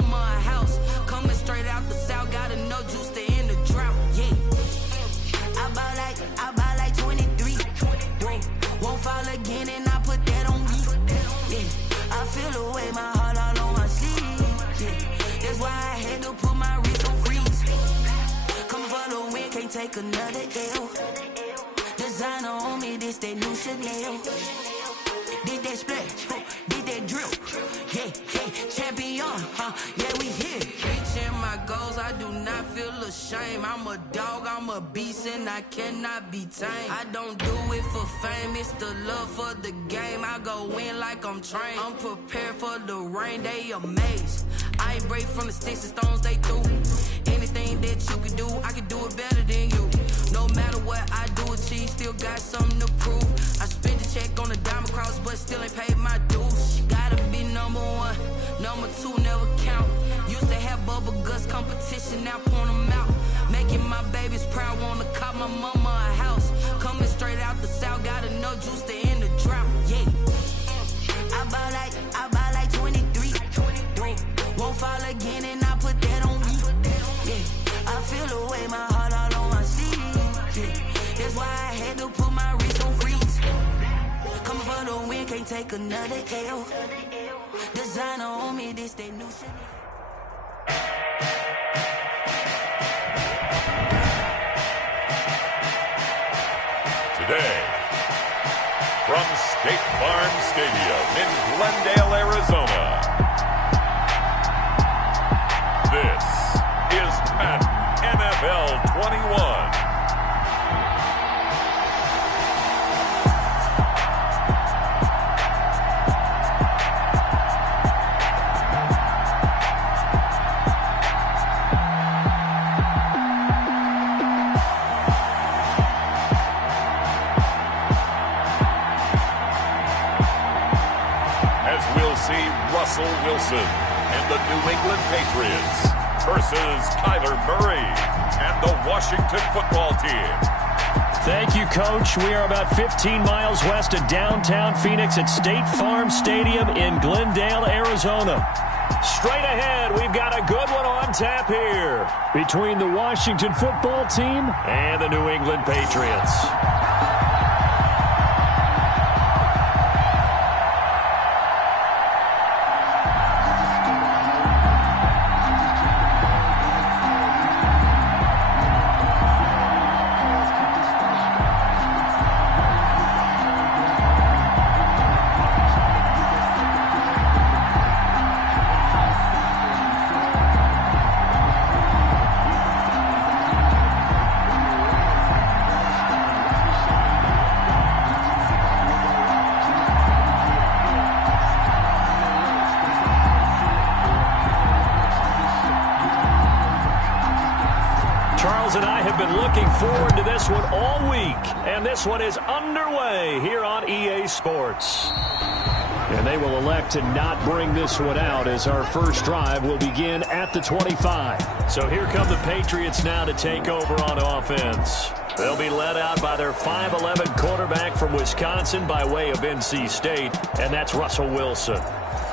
mama a house. Coming straight out the south, got enough juice to end the drought. Yeah. I buy like 23. Won't fall again and I put that on me. Yeah. I feel the way, my heart all on my sleeve. Yeah. That's why I had to put my wrist on freeze. Coming for the win, can't take another L. Designer on me, this that new Chanel. Did that split, did that drip. Yeah, yeah, champion, yeah, we here. Reaching my goals, I do not feel ashamed. I'm a dog, I'm a beast, and I cannot be tamed. I don't do it for fame, it's the love for the game. I go in like I'm trained. I'm prepared for the rain, they amazed. I ain't break from the sticks and stones they threw. Anything that you can do, I can do it better than you. No matter what I do achieve, still got something to prove. I spent the check on the diamond cross, but still ain't paid my dues. Gotta be number one, number two never count. Used to have bubble guts competition, now point them out. Making my babies proud, wanna cop my mama a house. Coming straight out the south, got enough juice to end the drought. Yeah. I buy like 23. Won't fall again and I put that on me. Yeah. I feel the way, my heart all on my sleeve. Yeah. That's why I had to put my wrist on freeze. Coming for the win, can't take another L. Designer on me, this that new shit. Today, from State Farm Stadium in Glendale, Arizona, this is Madden NFL 21. Russell Wilson and the New England Patriots versus Kyler Murray and the Washington football team. Thank you, Coach. We are about 15 miles west of downtown Phoenix at State Farm Stadium in Glendale, Arizona. Straight ahead, we've got a good one on tap here between the Washington football team and the New England Patriots. And I have been looking forward to this one all week, and this one is underway here on EA Sports. And they will elect to not bring this one out as our first drive will begin at the 25. So here come the Patriots now to take over on offense. They'll be led out by their 5'11" quarterback from Wisconsin by way of NC State, and that's Russell Wilson.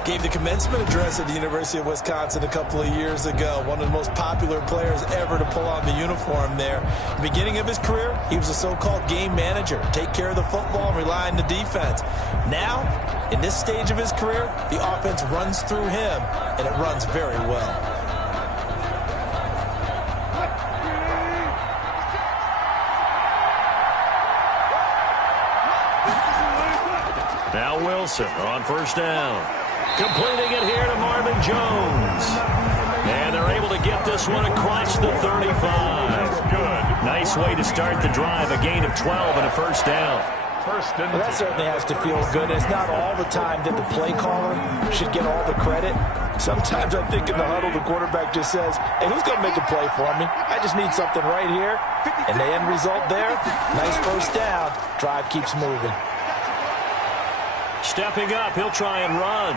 Gave the commencement address at the University of Wisconsin a couple of years ago. One of the most popular players ever to pull on the uniform there. The beginning of his career, he was a so-called game manager. Take care of the football and rely on the defense. Now, in this stage of his career, the offense runs through him, and it runs very well. Now Wilson on first down. Completing it here to Marvin Jones. And they're able to get this one across the 35. Good. Nice way to start the drive. A gain of 12 and a first down. Well, that certainly has to feel good. It's not all the time that the play caller should get all the credit. Sometimes I think in the huddle, the quarterback just says, hey, who's going to make a play for me? I just need something right here. And the end result there, nice first down. Drive keeps moving. Stepping up, he'll try and run.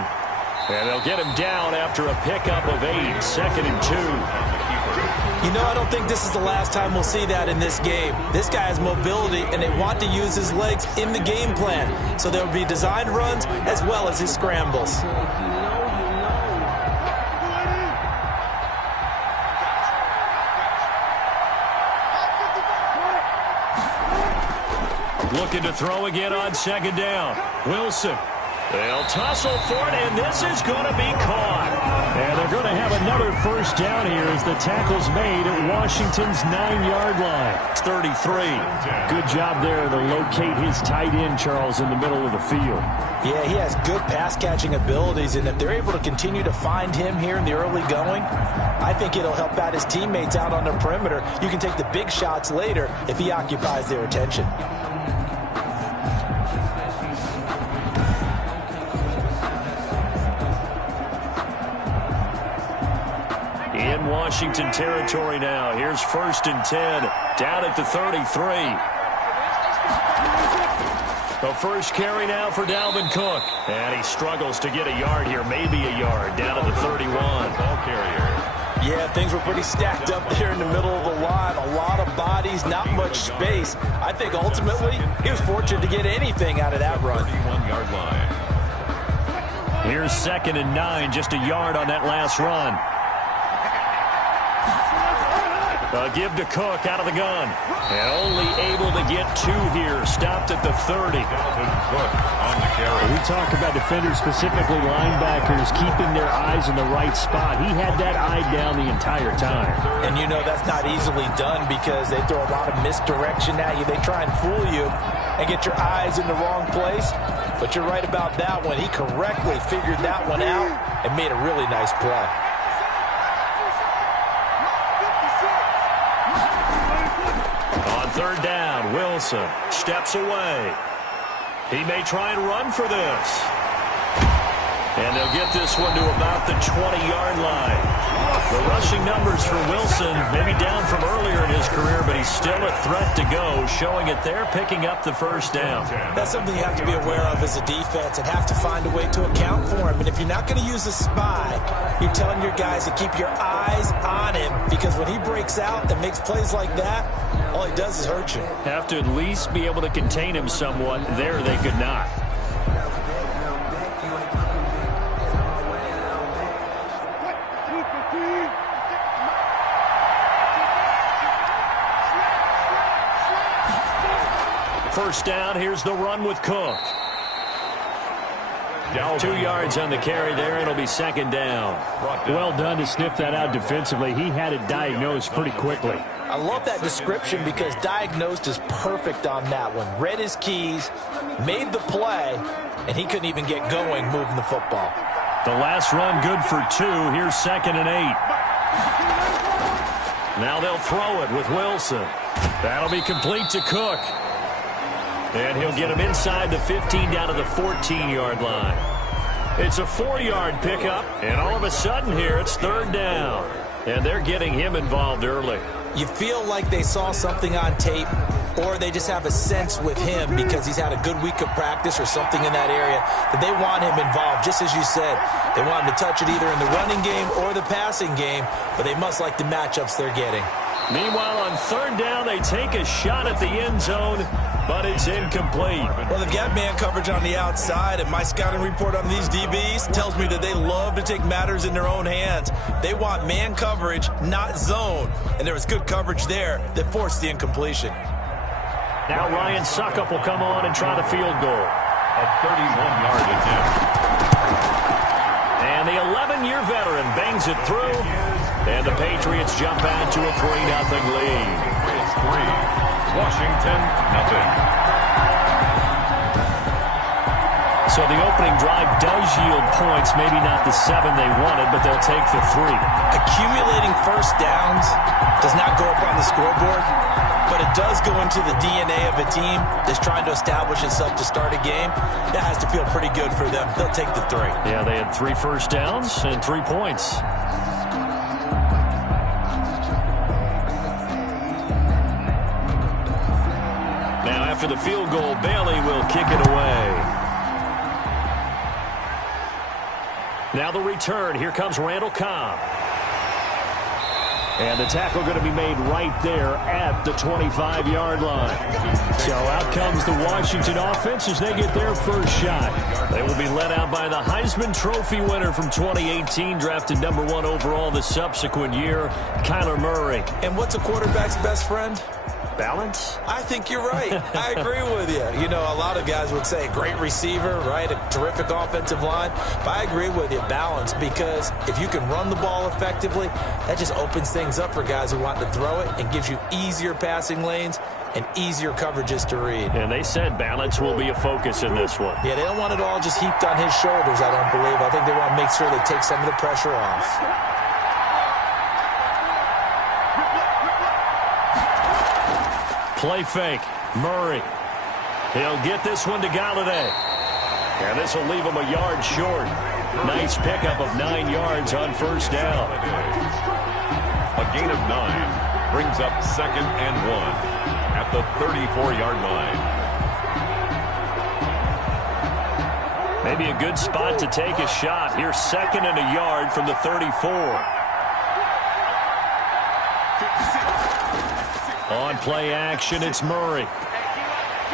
And they'll get him down after a pickup of 8, 2nd and 2. You know, I don't think this is the last time we'll see that in this game. This guy has mobility, and they want to use his legs in the game plan. So there will be designed runs as well as his scrambles. Looking to throw again on second down. Wilson. They'll tussle for it, and this is going to be caught. And they're going to have another first down here as the tackle's made at Washington's 9-yard line. It's 33. Good job there to locate his tight end, Charles, in the middle of the field. Yeah, he has good pass-catching abilities, and if they're able to continue to find him here in the early going, I think it'll help out his teammates out on the perimeter. You can take the big shots later if he occupies their attention. In Washington territory now. Here's 1st and 10 down at the 33. The first carry now for Dalvin Cook. And he struggles to get a yard here, maybe a yard, down at the 31. Ball carrier. Yeah, things were pretty stacked up there in the middle of the line. A lot of bodies, not much space. I think ultimately he was fortunate to get anything out of that run. 31-yard line. Here's 2nd and 9, just a yard on that last run. Give to Cook out of the gun. And only able to get 2 here. Stopped at the 30. Cook on the carry. We talk about defenders, specifically linebackers, keeping their eyes in the right spot. He had that eye down the entire time. And you know that's not easily done because they throw a lot of misdirection at you. They try and fool you and get your eyes in the wrong place. But you're right about that one. He correctly figured that one out and made a really nice play. Third down, Wilson steps away. He may try and run for this. And they'll get this one to about the 20-yard line. The rushing numbers for Wilson maybe down from earlier in his career, but he's still a threat to go, showing it there, picking up the first down. That's something you have to be aware of as a defense and have to find a way to account for him. And if you're not going to use a spy, you're telling your guys to keep your eyes on him, because when he breaks out and makes plays like that, all he does is hurt you. Have to at least be able to contain him somewhat. There they could not. First down, here's the run with Cook. 2 yards on the carry there, it'll be 2nd down. Well done to sniff that out defensively. He had it diagnosed pretty quickly. I love that description because diagnosed is perfect on that one. Read his keys, made the play, and he couldn't even get going moving the football. The last run good for 2. Here's 2nd and 8. Now they'll throw it with Wilson. That'll be complete to Cook. And he'll get him inside the 15 down to the 14-yard line. It's a 4-yard pickup, and all of a sudden here it's 3rd down. And they're getting him involved early. You feel like they saw something on tape, or they just have a sense with him because he's had a good week of practice or something in that area that they want him involved. Just as you said, they want him to touch it either in the running game or the passing game, but they must like the matchups they're getting. Meanwhile, on 3rd down, they take a shot at the end zone, but it's incomplete. Well, they've got man coverage on the outside, and my scouting report on these DBs tells me that they love to take matters in their own hands. They want man coverage, not zone, and there was good coverage there that forced the incompletion. Now Ryan Suckup will come on and try the field goal. A 31-yard attempt. And the 11-year veteran bangs it through, and the Patriots jump out to a 3-0 lead. It's 3. Washington, nothing. So the opening drive does yield points, maybe not the 7 they wanted, but they'll take the 3. Accumulating first downs does not go up on the scoreboard, but it does go into the DNA of a team that's trying to establish itself to start a game. That has to feel pretty good for them. They'll take the 3. Yeah, they had 3 first downs and 3 points. After the field goal, Bailey will kick it away. Now the return. Here comes Randall Cobb. And the tackle going to be made right there at the 25-yard line. So out comes the Washington offense as they get their first shot. They will be led out by the Heisman Trophy winner from 2018, drafted number 1 overall the subsequent year, Kyler Murray. And what's a quarterback's best friend? Balance? I think you're right. I agree with you. You know, a lot of guys would say great receiver, right? A terrific offensive line. But I agree with you, balance, because if you can run the ball effectively, that just opens things up for guys who want to throw it and gives you easier passing lanes and easier coverages to read. And they said balance will be a focus in this one. Yeah, they don't want it all just heaped on his shoulders, I don't believe. I think they want to make sure they take some of the pressure off. Play fake. Murray. He'll get this one to Galladay. And this will leave him a yard short. Nice pickup of 9 yards on first down. A gain of 9 brings up 2nd and 1 at the 34-yard line. Maybe a good spot to take a shot. Here's 2nd and a yard from the 34. On play action, it's Murray.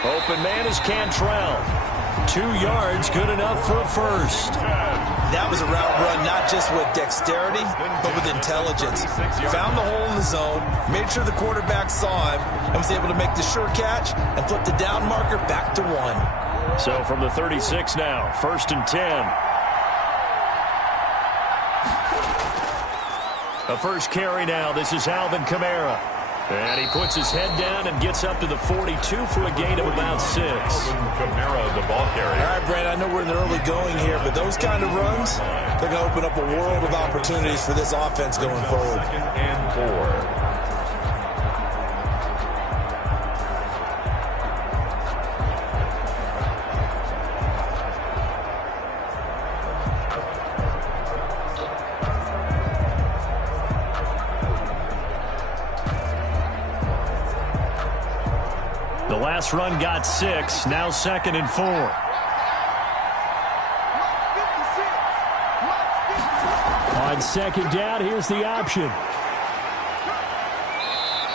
Open man is Cantrell. 2 yards, good enough for a first. That was a route run not just with dexterity, but with intelligence. Found the hole in the zone, made sure the quarterback saw him, and was able to make the sure catch and flip the down marker back to 1. So from the 36 now, 1st and 10. A first carry now. This is Alvin Kamara. And he puts his head down and gets up to the 42 for a gain of about 6. Kamara, the ball carrier. All right, Brad, I know we're in the early going here, but those kind of runs, they're going to open up a world of opportunities for this offense going forward. 2nd and 4. Last run got 6. Now 2nd and 4. On 2nd down, here's the option.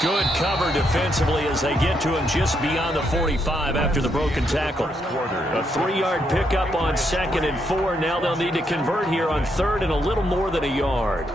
Good cover defensively as they get to him just beyond the 45 after the broken tackle. A 3-yard pickup on 2nd and 4. Now they'll need to convert here on 3rd and a little more than a yard.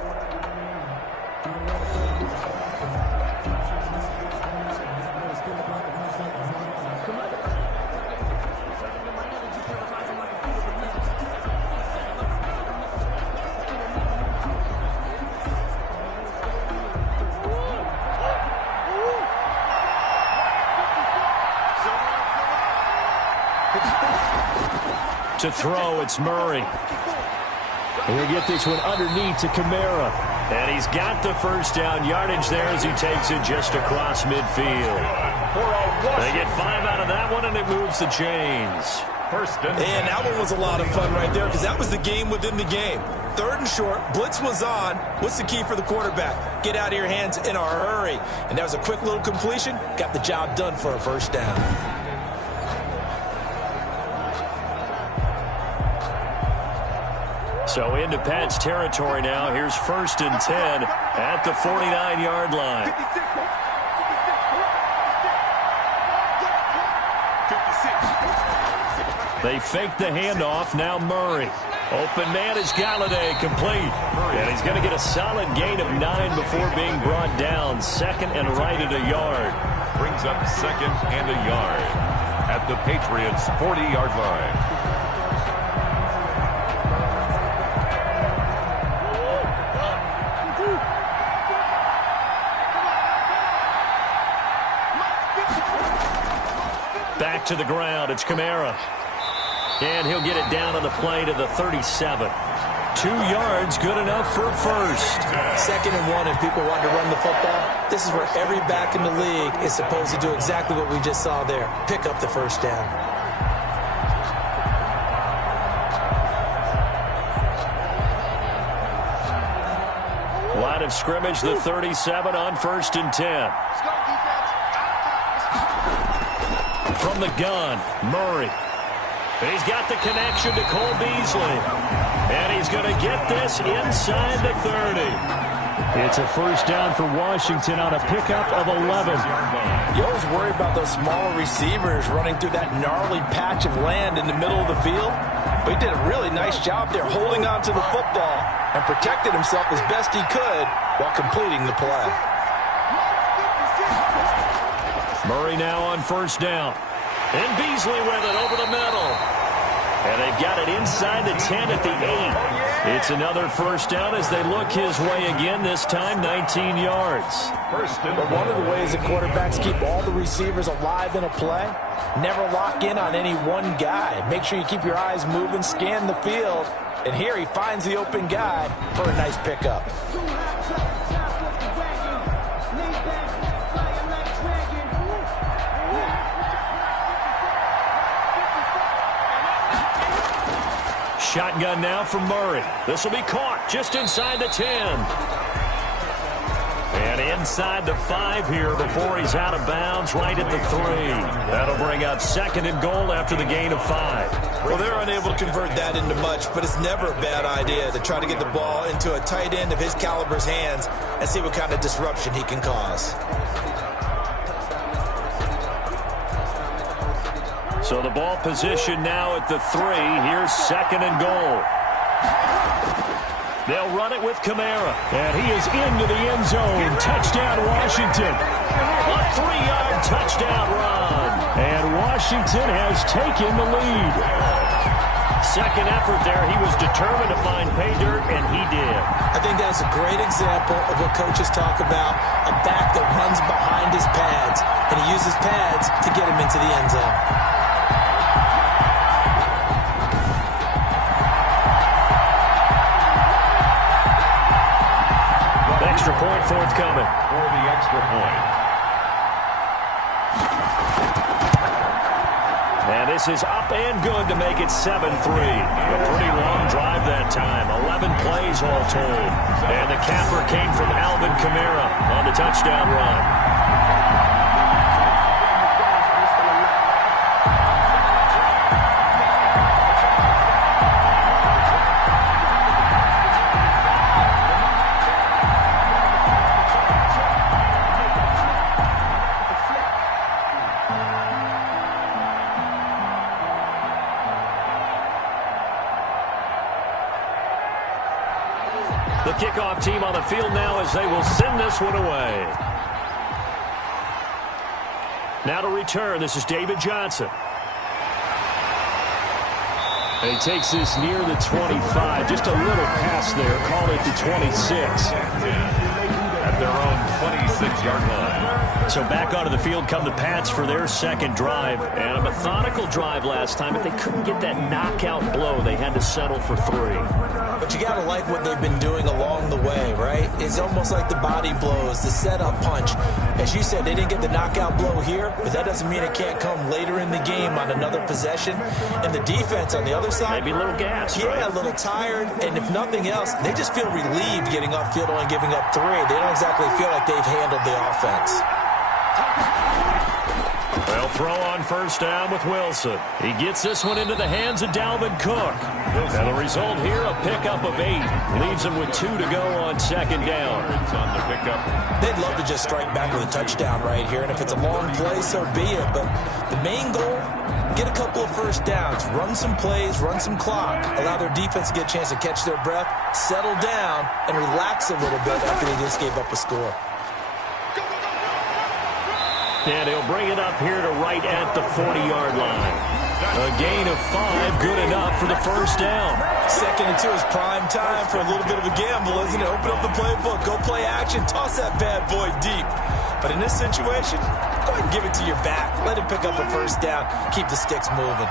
To throw, it's Murray. And he'll get this one underneath to Kamara. And he's got the first down yardage there as he takes it just across midfield. They get 5 out of that one, and it moves the chains. And that one was a lot of fun right there because that was the game within the game. 3rd and short, blitz was on. What's the key for the quarterback? Get out of your hands in a hurry. And that was a quick little completion. Got the job done for a first down. So into Pat's territory now. Here's 1st and 10 at the 49-yard line. They fake the handoff. Now Murray. Open man is Galladay, complete. And he's going to get a solid gain of 9 before being brought down. 2nd and right at a yard. Brings up 2nd and a yard at the Patriots' 40-yard line. Back to the ground. It's Kamara. And he'll get it down on the play to the 37. 2 yards, good enough for a first. 2nd and 1, and people want to run the football. This is where every back in the league is supposed to do exactly what we just saw there. Pick up the first down. Line of scrimmage, the 37 on 1st and 10. From the gun, Murray. He's got the connection to Cole Beasley. And he's going to get this inside the 30. It's a first down for Washington on a pickup of 11. You always worry about those smaller receivers running through that gnarly patch of land in the middle of the field. But he did a really nice job there holding on to the football and protected himself as best he could while completing the play. Murray now on first down. And Beasley with it over the middle. And they've got it inside the 10 at the 8. It's another first down as they look his way again, this time 19 yards. But one of the ways that quarterbacks keep all the receivers alive in a play, never lock in on any one guy. Make sure you keep your eyes moving, scan the field. And here he finds the open guy for a nice pickup. Shotgun now from Murray. This will be caught just inside the 10. And inside the 5 here before he's out of bounds, right at the 3. That'll bring up 2nd and goal after the gain of 5. Well, they're unable to convert that into much, but it's never a bad idea to try to get the ball into a tight end of his caliber's hands and see what kind of disruption he can cause. So the ball position now at the 3. Here's 2nd and goal. They'll run it with Kamara. And he is into the end zone. Touchdown, Washington. A 3-yard touchdown run. And Washington has taken the lead. Second effort there. He was determined to find pay dirt, and he did. I think that's a great example of what coaches talk about, a back that runs behind his pads, and he uses pads to get him into the end zone. Extra point forthcoming. For the extra point. And this is up and good to make it 7-3. A pretty long drive that time. 11 plays all told. And the capper came from Alvin Kamara on the touchdown run. The kickoff team on the field now as they will send this one away. Now to return, this is David Johnson. And he takes this near the 25. Just a little pass there. Call it the 26. At their own 26-yard line. So back onto the field come the Pats for their second drive. And a methodical drive last time, but they couldn't get that knockout blow. They had to settle for 3. But you got to like what they've been doing along the way, right? It's almost like the body blows, the setup punch. As you said, they didn't get the knockout blow here, but that doesn't mean it can't come later in the game on another possession. And the defense on the other side, maybe a little gas, yeah, right? A little tired. And if nothing else, they just feel relieved getting upfield, only giving up 3. They don't exactly feel like they've handled the offense. They'll throw on first down with Wilson. He gets this one into the hands of Dalvin Cook. And the result here, a pickup of 8. Leaves him with 2 to go on second down. On the pickup. They'd love to just strike back with a touchdown right here. And if it's a long play, so be it. But the main goal, get a couple of first downs. Run some plays, run some clock. Allow their defense to get a chance to catch their breath, settle down, and relax a little bit after they just gave up a score. And he'll bring it up here to right at the 40-yard line. A gain of 5, good enough for the first down. 2nd and 2 is prime time for a little bit of a gamble, isn't it? Open up the playbook, go play action, toss that bad boy deep. But in this situation, go ahead and give it to your back. Let him pick up a first down, keep the sticks moving.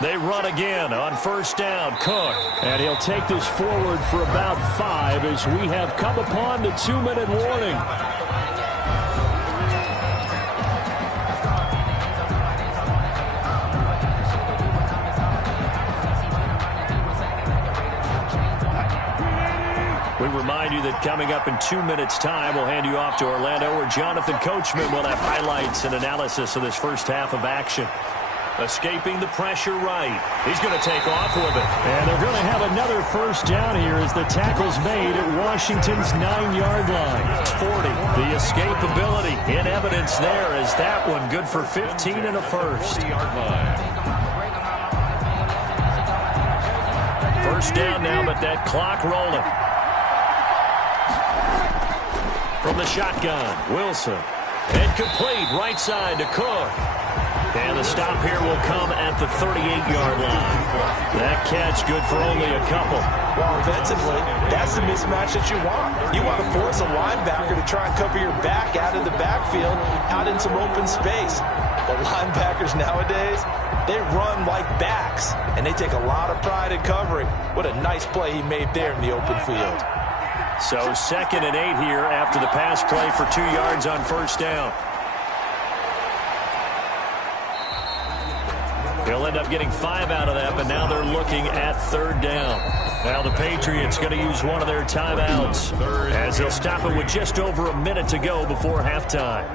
They run again on first down. Cook. And he'll take this forward for about 5 as we have come upon the 2-minute warning. We remind you that coming up in 2 minutes' time, we'll hand you off to Orlando, where Jonathan Coachman will have highlights and analysis of this first half of action. Escaping the pressure right. He's going to take off with it. And they're going to have another first down here as the tackle's made at Washington's 9-yard line. It's 40. The escapability in evidence there as that one good for 15 and a first. 40-yard line. First down now, but that clock rolling. From the shotgun, Wilson. Incomplete, right side to Cook. And the stop here will come at the 38-yard line. That catch good for only a couple. Well, offensively, that's the mismatch that you want. You want to force a linebacker to try and cover your back out of the backfield, out in some open space. But linebackers nowadays, they run like backs, and they take a lot of pride in covering. What a nice play he made there in the open field. So 2nd and 8 here after the pass play for 2 yards on first down. He'll end up getting 5 out of that, but now they're looking at 3rd down. Now the Patriots going to use one of their timeouts as they'll stop it with just over a minute to go before halftime.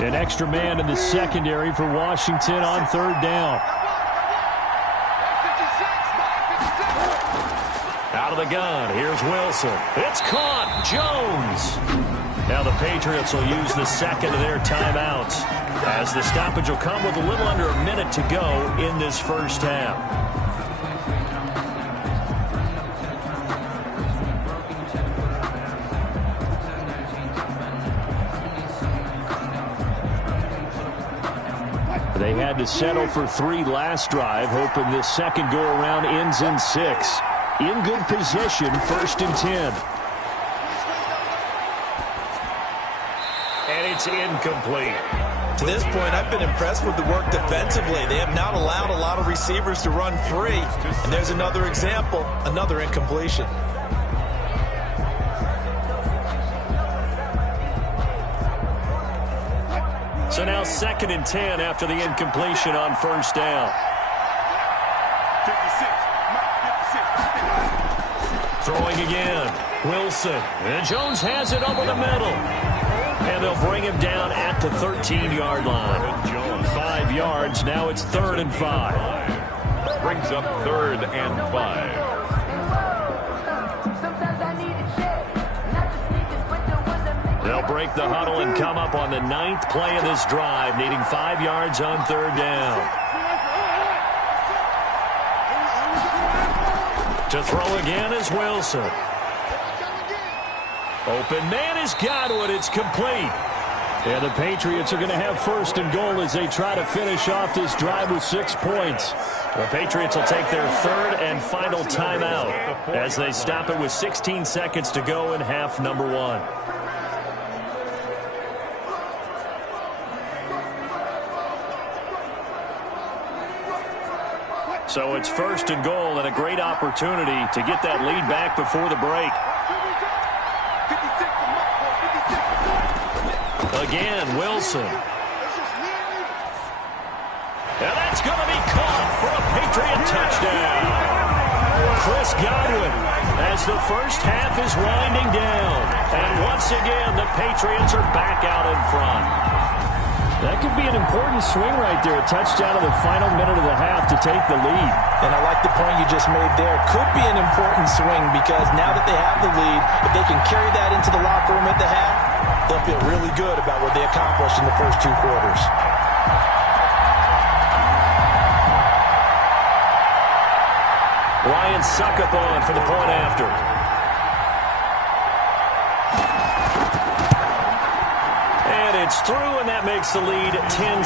An extra man in the secondary for Washington on 3rd down. Out of the gun, here's Wilson. It's caught, Jones. Now the Patriots will use the 2nd of their timeouts as the stoppage will come with a little under a minute to go in this first half. They had to settle for 3 last drive, hoping this second go-around ends in 6. In good position, 1st and 10. And it's incomplete. To this point, I've been impressed with the work defensively. They have not allowed a lot of receivers to run free. And there's another example, another incompletion. So now 2nd and 10 after the incompletion on first down. Throwing again, Wilson. And Jones has it over the middle. And they'll bring him down at the 13-yard line. 5 yards, now it's 3rd and 5. Brings up 3rd and 5. They'll break the huddle and come up on the 9th play of this drive, needing 5 yards on 3rd down. To throw again is Wilson. Open man is Godwin. It's complete. And the Patriots are going to have 1st and goal as they try to finish off this drive with 6 points. The Patriots will take their 3rd and final timeout as they stop it with 16 seconds to go in half number 1. So it's 1st and goal and a great opportunity to get that lead back before the break. Again, Wilson. And that's going to be caught for a Patriot touchdown. Chris Godwin as the first half is winding down. And once again, the Patriots are back out in front. That could be an important swing right there. A touchdown in the final minute of the half to take the lead. And I like the point you just made there. Could be an important swing because now that they have the lead, if they can carry that into the locker room at the half, they'll feel really good about what they accomplished in the first 2 quarters. Ryan Succop for the point after. It's through, and that makes the lead 10-7.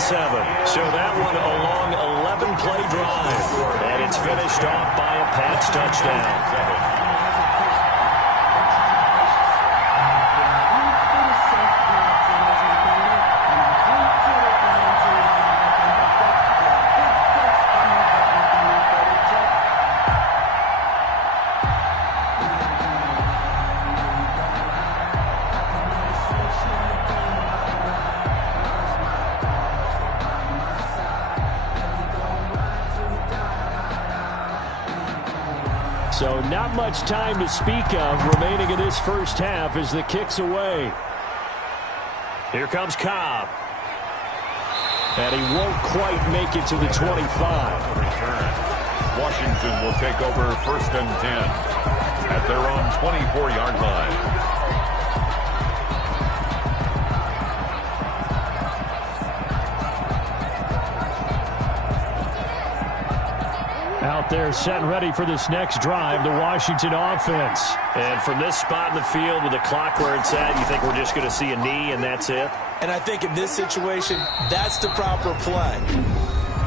So that one a long 11-play drive. And it's finished off by a Pats touchdown. So not much time to speak of remaining in this first half as the kick's away. Here comes Cobb. And he won't quite make it to the 25. Washington will take over 1st and 10 at their own 24-yard line. out there setting ready for this next drive, the Washington offense. And from this spot in the field with the clock where it's at, you think we're just going to see a knee and that's it? And I think in this situation, that's the proper play.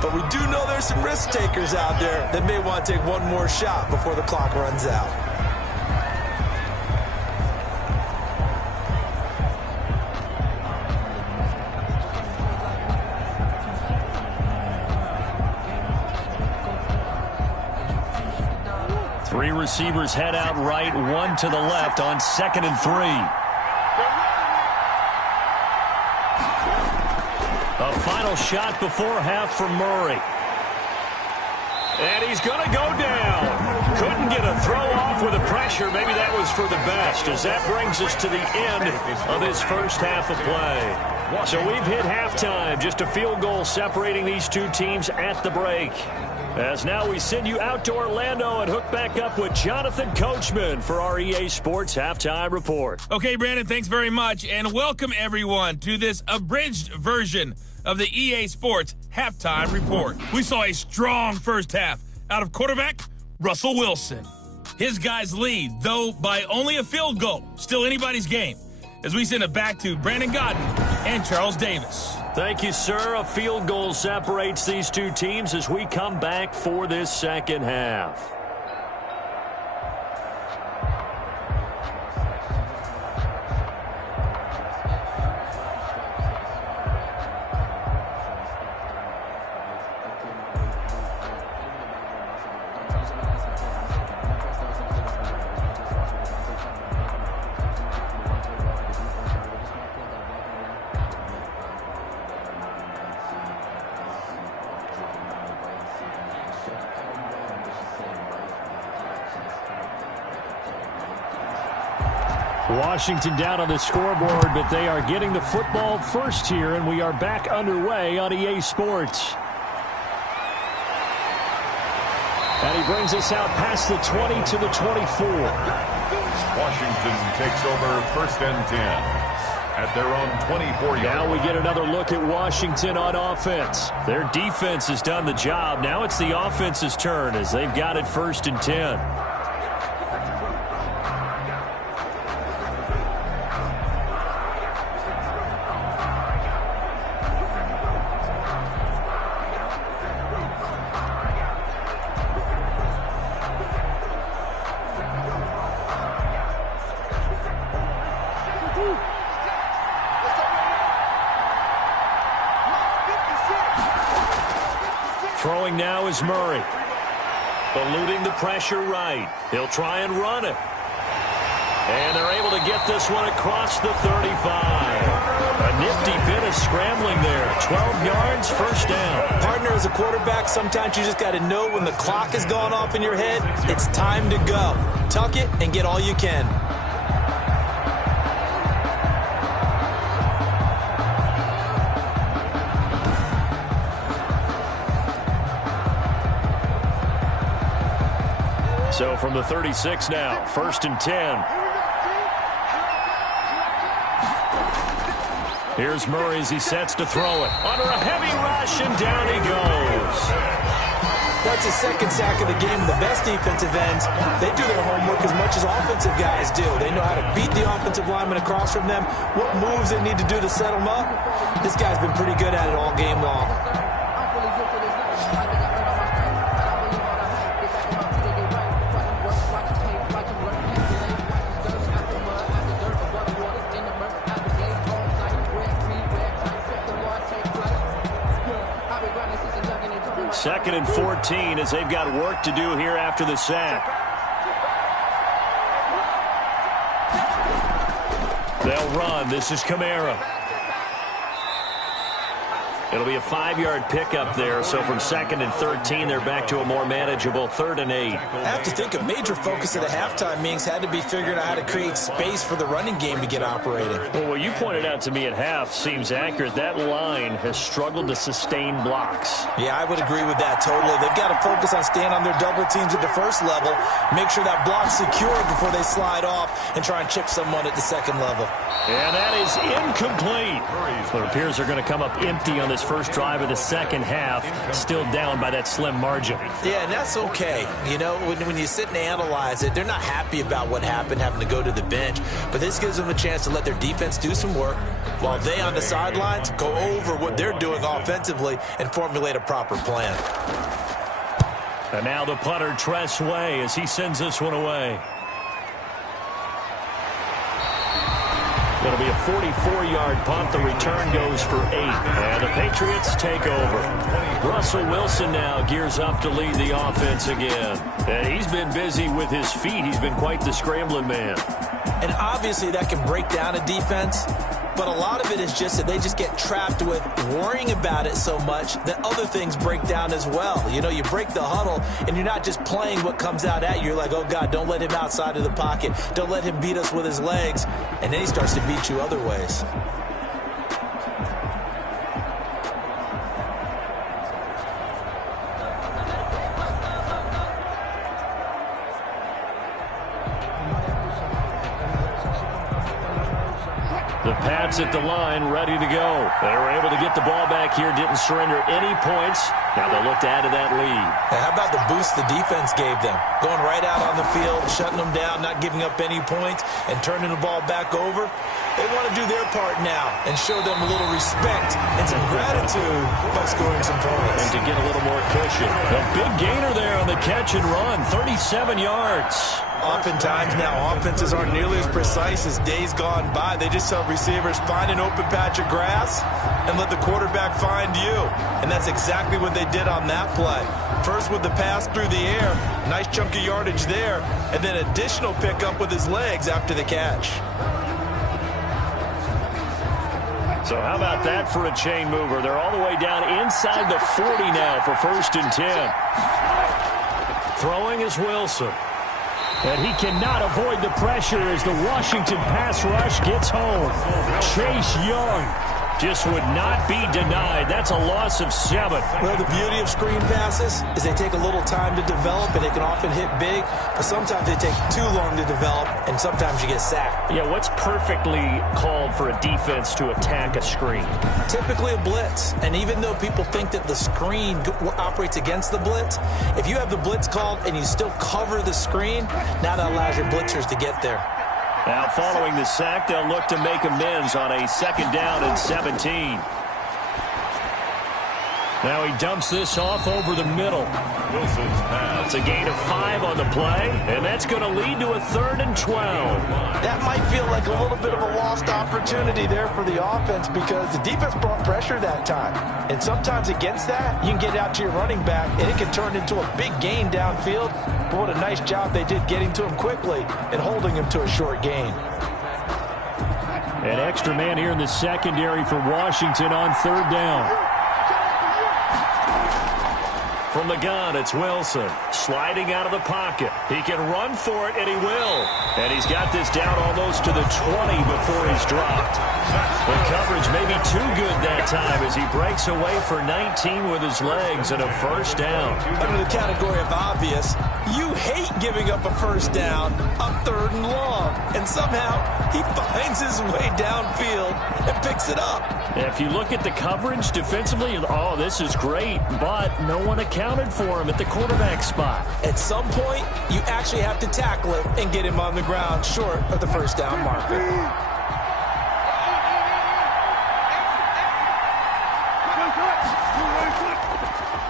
But we do know there's some risk takers out there that may want to take one more shot before the clock runs out. Three receivers head out right, one to the left on 2nd and 3. A final shot before half for Murray. And he's going to go down. Couldn't get a throw off with the pressure. Maybe that was for the best, as that brings us to the end of this first half of play. So we've hit halftime. Just a field goal separating these two teams at the break. As now we send you out to Orlando and hook back up with Jonathan Coachman for our EA Sports Halftime Report. Okay, Brandon, thanks very much. And welcome, everyone, to this abridged version of the EA Sports Halftime Report. We saw a strong first half out of quarterback Russell Wilson. His guys lead, though by only a field goal. Still anybody's game. As we send it back to Brandon Godden and Charles Davis. Thank you, sir. A field goal separates these two teams as we come back for this second half. Washington down on the scoreboard, but they are getting the football first here, and we are back underway on EA Sports. And he brings us out past the 20 to the 24. Washington takes over 1st and 10 at their own 24-yard. Now we get another look at Washington on offense. Their defense has done the job. Now it's the offense's turn as they've got it 1st and 10. Throwing now is Murray. Eluding the pressure right. He'll try and run it. And they're able to get this one across the 35. A nifty bit of scrambling there. 12 yards, 1st down. Partner, as a quarterback, sometimes you just got to know when the clock has gone off in your head, it's time to go. Tuck it and get all you can. So from the 36 now, 1st and 10. Here's Murray as he sets to throw it. Under a heavy rush, and down he goes. That's his 2nd sack of the game. The best defensive ends, they do their homework as much as offensive guys do. They know how to beat the offensive lineman across from them, what moves they need to do to set them up. This guy's been pretty good at it all game long. Second and 14 as they've got work to do here after the sack. They'll run. This is Kamara. It'll be a 5-yard pickup there, so from 2nd and 13, they're back to a more manageable 3rd and 8. I have to think a major focus of the halftime meetings had to be figuring out how to create space for the running game to get operating. Well, what you pointed out to me at half seems accurate. That line has struggled to sustain blocks. Yeah, I would agree with that totally. They've got to focus on staying on their double teams at the 1st level, make sure that block's secured before they slide off and try and chip someone at the 2nd level. And that is incomplete. Well, it appears they're going to come up empty on the this first drive of the second half, still down by that slim margin. Yeah, and that's okay. You know, when you sit and analyze it, they're not happy about what happened, having to go to the bench. But this gives them a chance to let their defense do some work while they on the sidelines go over what they're doing offensively and formulate a proper plan. And now the punter, Tress Way, as he sends this one away. It'll be a 44-yard punt. The return goes for 8. And the Patriots take over. Russell Wilson now gears up to lead the offense again. And he's been busy with his feet. He's been quite the scrambling man. And obviously that can break down a defense. But a lot of it is just that they just get trapped with worrying about it so much that other things break down as well. You know, you break the huddle, and you're not just playing what comes out at you. You're like, oh, God, don't let him outside of the pocket. Don't let him beat us with his legs. And then he starts to beat you other ways. The Pats at the line, ready to go. They were able to get the ball back here, didn't surrender any points. Now they'll look to add to that lead. Now, how about the boost the defense gave them? Going right out on the field, shutting them down, not giving up any points, and turning the ball back over. They want to do their part now and show them a little respect and some gratitude by scoring some points. And to get a little more cushion. A big gainer there on the catch and run, 37 yards. Oftentimes now offenses aren't nearly as precise as days gone by. They just tell receivers, find an open patch of grass and let the quarterback find you. And that's exactly what they did on that play. First with the pass through the air, nice chunk of yardage there, and then additional pickup with his legs after the catch. So how about that for a chain mover? They're all the way down inside the 40 now for 1st and 10. Throwing is Wilson. And he cannot avoid the pressure as the Washington pass rush gets home. Chase Young just would not be denied. That's a loss of 7. Well, the beauty of screen passes is they take a little time to develop, and they can often hit big, but sometimes they take too long to develop, and sometimes you get sacked. Yeah, what's perfectly called for a defense to attack a screen? Typically a blitz, and even though people think that the screen operates against the blitz, if you have the blitz called and you still cover the screen, now that allows your blitzers to get there. Now following the sack, they'll look to make amends on a 2nd down and 17. Now he dumps this off over the middle. It's a gain of 5 on the play, and that's going to lead to a 3rd and 12. That might feel like a little bit of a lost opportunity there for the offense because the defense brought pressure that time. And sometimes against that, you can get out to your running back, and it can turn into a big gain downfield. But what a nice job they did getting to him quickly and holding him to a short gain. An extra man here in the secondary for Washington on 3rd down. From the gun, it's Wilson sliding out of the pocket. He can run for it, and he will. And he's got this down almost to the 20 before he's dropped. The coverage may be too good that time as he breaks away for 19 with his legs and a 1st down. Under the category of obvious, you hate giving up a 1st down on 3rd and long. And somehow he finds his way downfield and picks it up. If you look at the coverage defensively, oh, this is great, but no one accounted for him at the quarterback spot. At some point, you actually have to tackle him and get him on the ground short of the 1st down marker.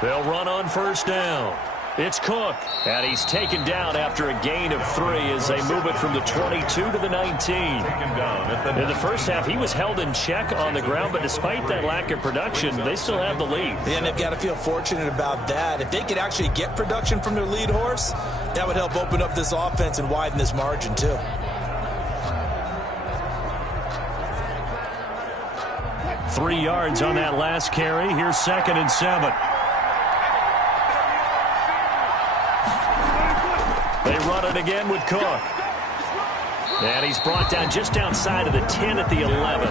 They'll run on 1st down. It's Cook, and he's taken down after a gain of 3 as they move it from the 22 to the 19. In the first half, he was held in check on the ground, but despite that lack of production, they still have the lead. And they've got to feel fortunate about that. If they could actually get production from their lead horse, that would help open up this offense and widen this margin, too. Three yards on that last carry. Here's 2nd and 7. They run it again with Cook. And he's brought down just outside of the 10 at the 11.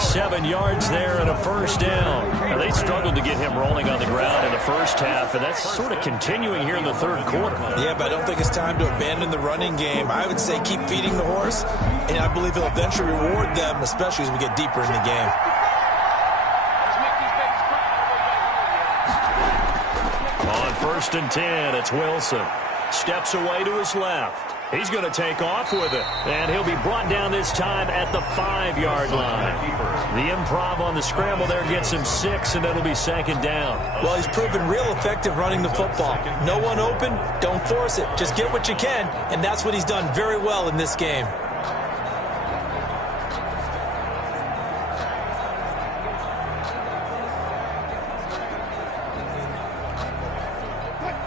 7 yards there and a 1st down. Now, they struggled to get him rolling on the ground in the first half, and that's sort of continuing here in the 3rd quarter. Yeah, but I don't think it's time to abandon the running game. I would say keep feeding the horse, and I believe he'll eventually reward them, especially as we get deeper in the game. On 1st and 10, it's Wilson. Steps away to his left. He's going to take off with it. And he'll be brought down this time at the 5-yard line. The improv on the scramble there gets him 6, and it'll be 2nd down. Well, he's proven real effective running the football. No one open, don't force it. Just get what you can, and that's what he's done very well in this game.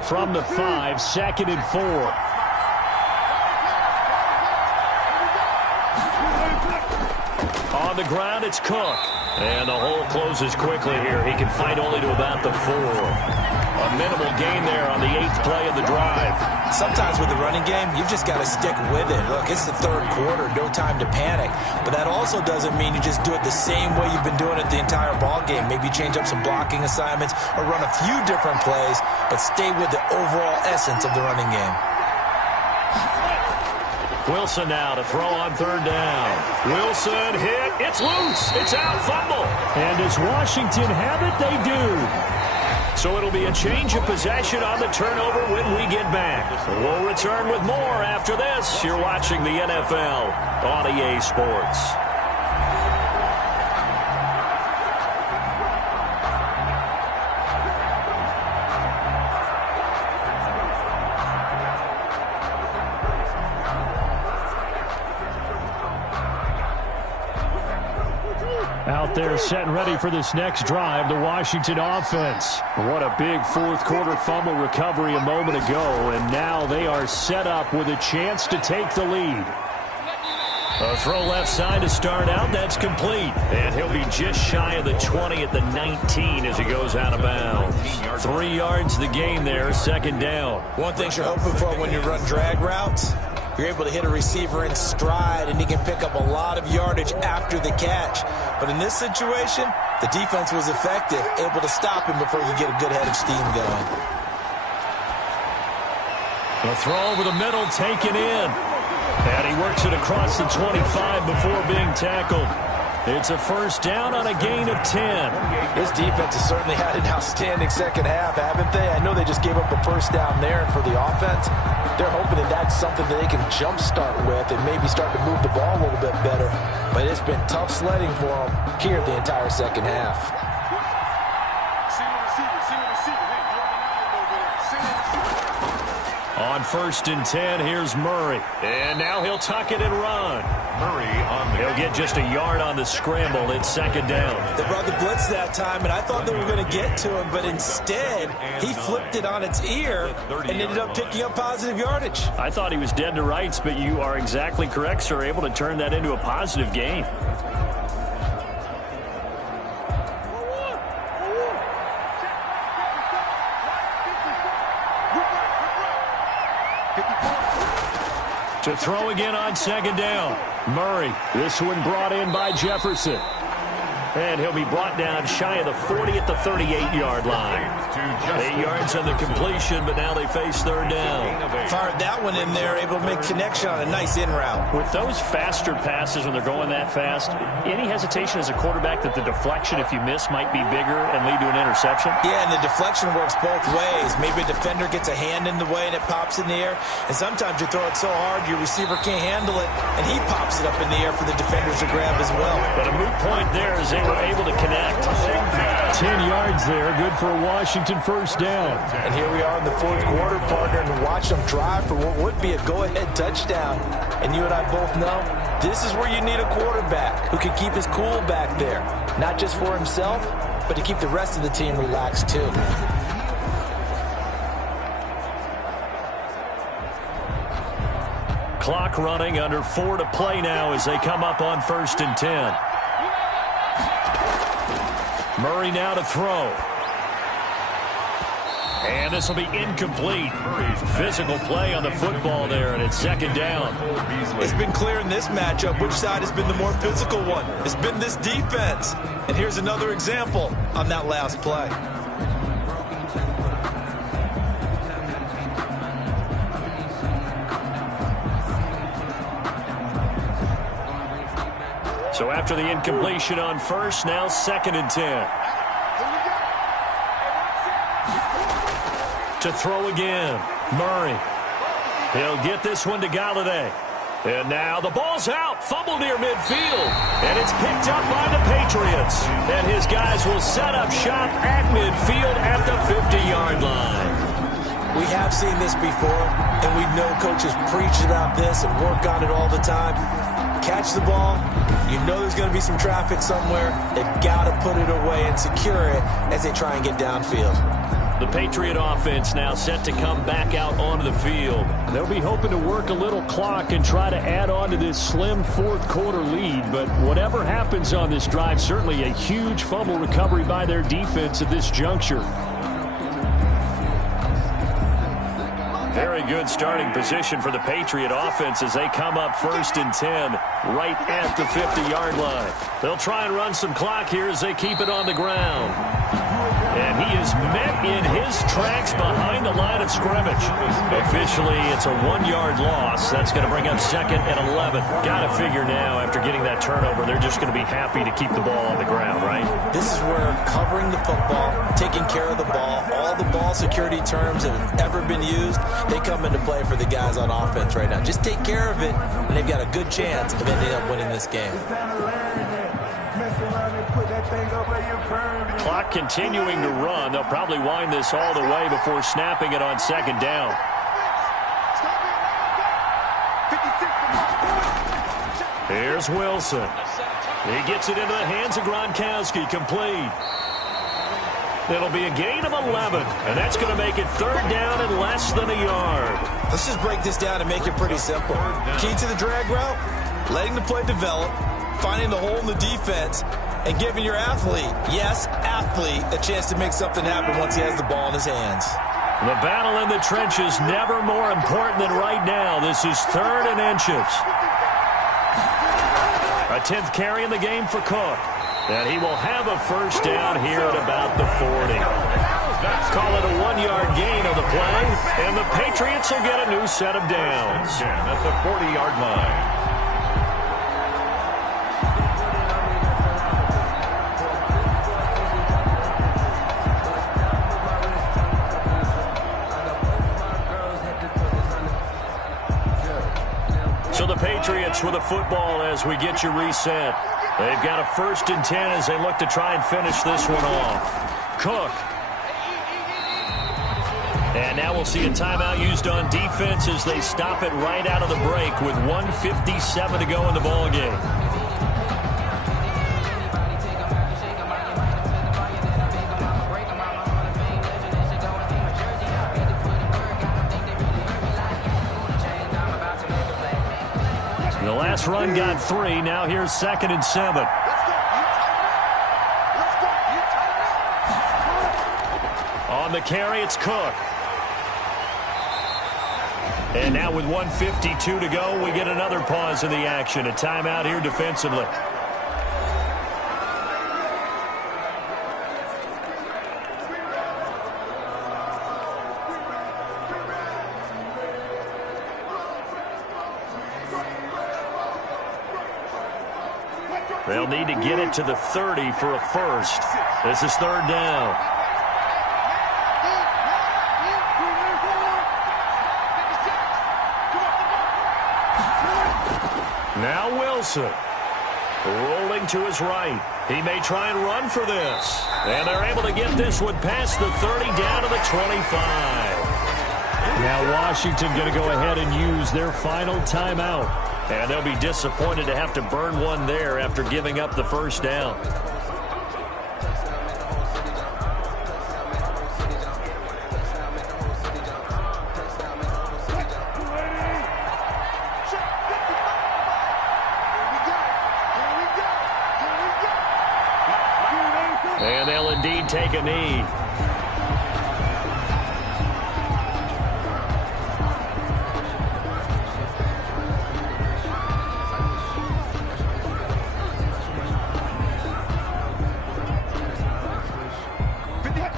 From the 5, 2nd and 4. On the ground, it's Cook. And the hole closes quickly here. He can fight only to about the 4. A minimal gain there on the 8th play of the drive. Sometimes with the running game, you've just got to stick with it. Look, it's the 3rd quarter, no time to panic. But that also doesn't mean you just do it the same way you've been doing it the entire ball game. Maybe change up some blocking assignments or run a few different plays, but stay with the overall essence of the running game. Wilson now to throw on 3rd down. Wilson hit. It's loose. It's out. Fumble. And does Washington have it? They do. So it'll be a change of possession on the turnover when we get back. We'll return with more after this. You're watching the NFL on EA Sports. Out there set and ready for this next drive, the Washington offense. What a big 4th quarter fumble recovery a moment ago, and now they are set up with a chance to take the lead. A throw left side to start out, that's complete. And he'll be just shy of the 20 at the 19 as he goes out of bounds. 3 yards the gain there, 2nd down. One thing you're hoping for when you run drag routes, you're able to hit a receiver in stride, and he can pick up a lot of yardage after the catch. But in this situation, the defense was effective, able to stop him before you get a good head of steam going. A throw over the middle, taken in. And he works it across the 25 before being tackled. It's a 1st down on a gain of 10. This defense has certainly had an outstanding 2nd half, haven't they? I know they just gave up a 1st down there, and for the offense, they're hoping that that's something that they can jumpstart with and maybe start to move the ball a little bit better. But it's been tough sledding for them here the entire 2nd half. On 1st and 10, here's Murray. And now he'll tuck it and run. Murray he'll get just a yard on the scramble. It's 2nd down. They brought the blitz that time, and I thought they were going to get to him, but instead he flipped it on its ear and ended up picking up positive yardage. I thought he was dead to rights, but you are exactly correct, sir. Able to turn that into a positive gain. To throw again on 2nd down. Murray. This one brought in by Jefferson. And he'll be brought down shy of the 40 at the 38-yard line. 8 yards on the completion, but now they face 3rd down. Fired that one in there, able to make connection on a nice in route. With those faster passes when they're going that fast, any hesitation as a quarterback that the deflection, if you miss, might be bigger and lead to an interception? Yeah, and the deflection works both ways. Maybe a defender gets a hand in the way and it pops in the air. And sometimes you throw it so hard your receiver can't handle it, and he pops it up in the air for the defenders to grab as well. But a moot point there is they were able to connect. 10 yards there, good for a Washington 1st down. And here we are in the 4th quarter, partner, and watch them drive for what would be a go-ahead touchdown. And you and I both know this is where you need a quarterback who can keep his cool back there. Not just for himself, but to keep the rest of the team relaxed too. Clock running, under 4 to play now as they come up on 1st and 10. Murray now to throw. And this will be incomplete. Physical play on the football there, and it's 2nd down. It's been clear in this matchup which side has been the more physical one. It's been this defense. And here's another example on that last play. So after the incompletion on 1st, now 2nd and 10. To throw again, Murray. He'll get this one to Galladay. And now the ball's out. Fumble near midfield. And it's picked up by the Patriots. And his guys will set up shop at midfield at the 50-yard line. We have seen this before, and we know coaches preach about this and work on it all the time. Catch the ball. You know there's going to be some traffic somewhere. They've got to put it away and secure it as they try and get downfield. The Patriot offense now set to come back out onto the field. They'll be hoping to work a little clock and try to add on to this slim fourth quarter lead. But whatever happens on this drive, certainly a huge fumble recovery by their defense at this juncture. Very good starting position for the Patriot offense as they come up 1st and 10 right at the 50-yard line. They'll try and run some clock here as they keep it on the ground. And he is met in his tracks behind the line of scrimmage. Officially, it's a 1-yard loss. That's going to bring up 2nd and 11. Got to figure now, after getting that turnover, they're just going to be happy to keep the ball on the ground, right? This is where covering the football, taking care of the ball, all the ball security terms that have ever been used, they come into play for the guys on offense right now. Just take care of it, and they've got a good chance of ending up winning this game. Clock continuing to run. They'll probably wind this all the way before snapping it on 2nd down. Here's Wilson. He gets it into the hands of Gronkowski. Complete. It'll be a gain of 11, and that's going to make it 3rd down and less than a yard. Let's just break this down and make it pretty simple. Key to the drag route, letting the play develop, finding the hole in the defense, and giving your athlete, yes, athlete, a chance to make something happen once he has the ball in his hands. The battle in the trenches never more important than right now. This is 3rd and inches. A 10th carry in the game for Cook. And he will have a 1st down here at about the 40. Call it a 1-yard gain on the play, and the Patriots will get a new set of downs. At the 40-yard line. So the Patriots with a football as we get you reset. They've got a 1st and 10 as they look to try and finish this one off. Cook. And now we'll see a timeout used on defense as they stop it right out of the break with 1:57 to go in the ballgame. The last run got 3. Now here's 2nd and 7. On the carry, it's Cook. And now with 1:52 to go, we get another pause in the action. A timeout here defensively. They'll need to get it to the 30 for a 1st. This is 3rd down. Now Wilson. Rolling to his right. He may try and run for this. And they're able to get this one past the 30 down to the 25. Now Washington going to go ahead and use their final timeout. And they'll be disappointed to have to burn one there after giving up the 1st down. And they'll indeed take a knee.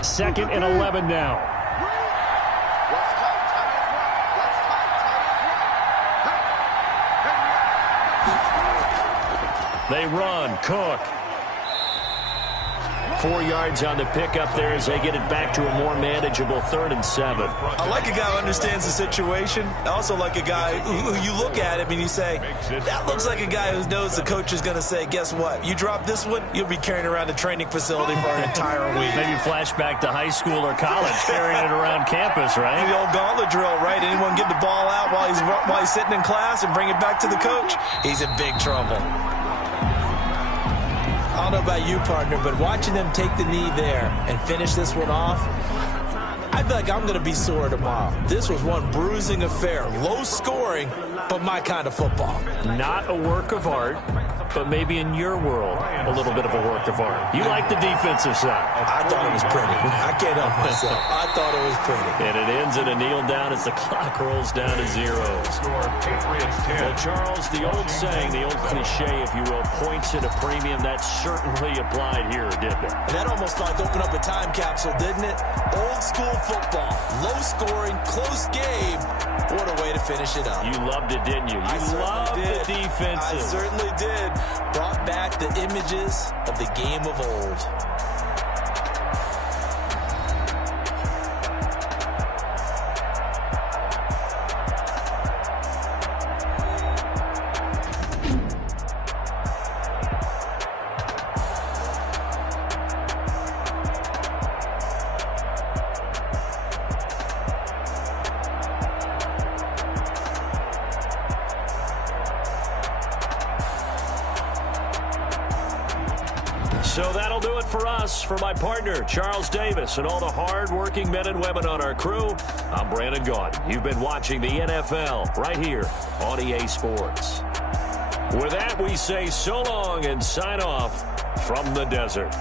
Second and 11 now. They run. Cook. 4 yards on the pickup there as they get it back to a more manageable 3rd and 7. I like a guy who understands the situation. I also like a guy who you look at him and you say, that looks like a guy who knows the coach is going to say, guess what? You drop this one, you'll be carrying around a training facility for an entire week. Maybe flashback to high school or college, carrying it around campus, right? The old gauntlet drill, right? Anyone get the ball out while he's sitting in class and bring it back to the coach? He's in big trouble. I don't know about you, partner, but watching them take the knee there and finish this one off, I feel like I'm going to be sore tomorrow. This was one bruising affair. Low scoring, but my kind of football. Not a work of art, but maybe in your world, a little bit of a work of art. You like the defensive side. I thought it was pretty. I can't help myself. I thought it was pretty. And it ends in a kneel down as the clock rolls down to 0. Well, Charles, the old saying, the old cliche, if you will, points at a premium. That certainly applied here, didn't it? And that almost like opened up a time capsule, didn't it? Old school football. Low scoring, close game. What a way to finish it up. You loved it, didn't you? You loved the defenses. I certainly did. Brought back the images of the game of old. So that'll do it for us. For my partner, Charles Davis, and all the hard-working men and women on our crew, I'm Brandon Gaudin. You've been watching the NFL right here on EA Sports. With that, we say so long and sign off from the desert.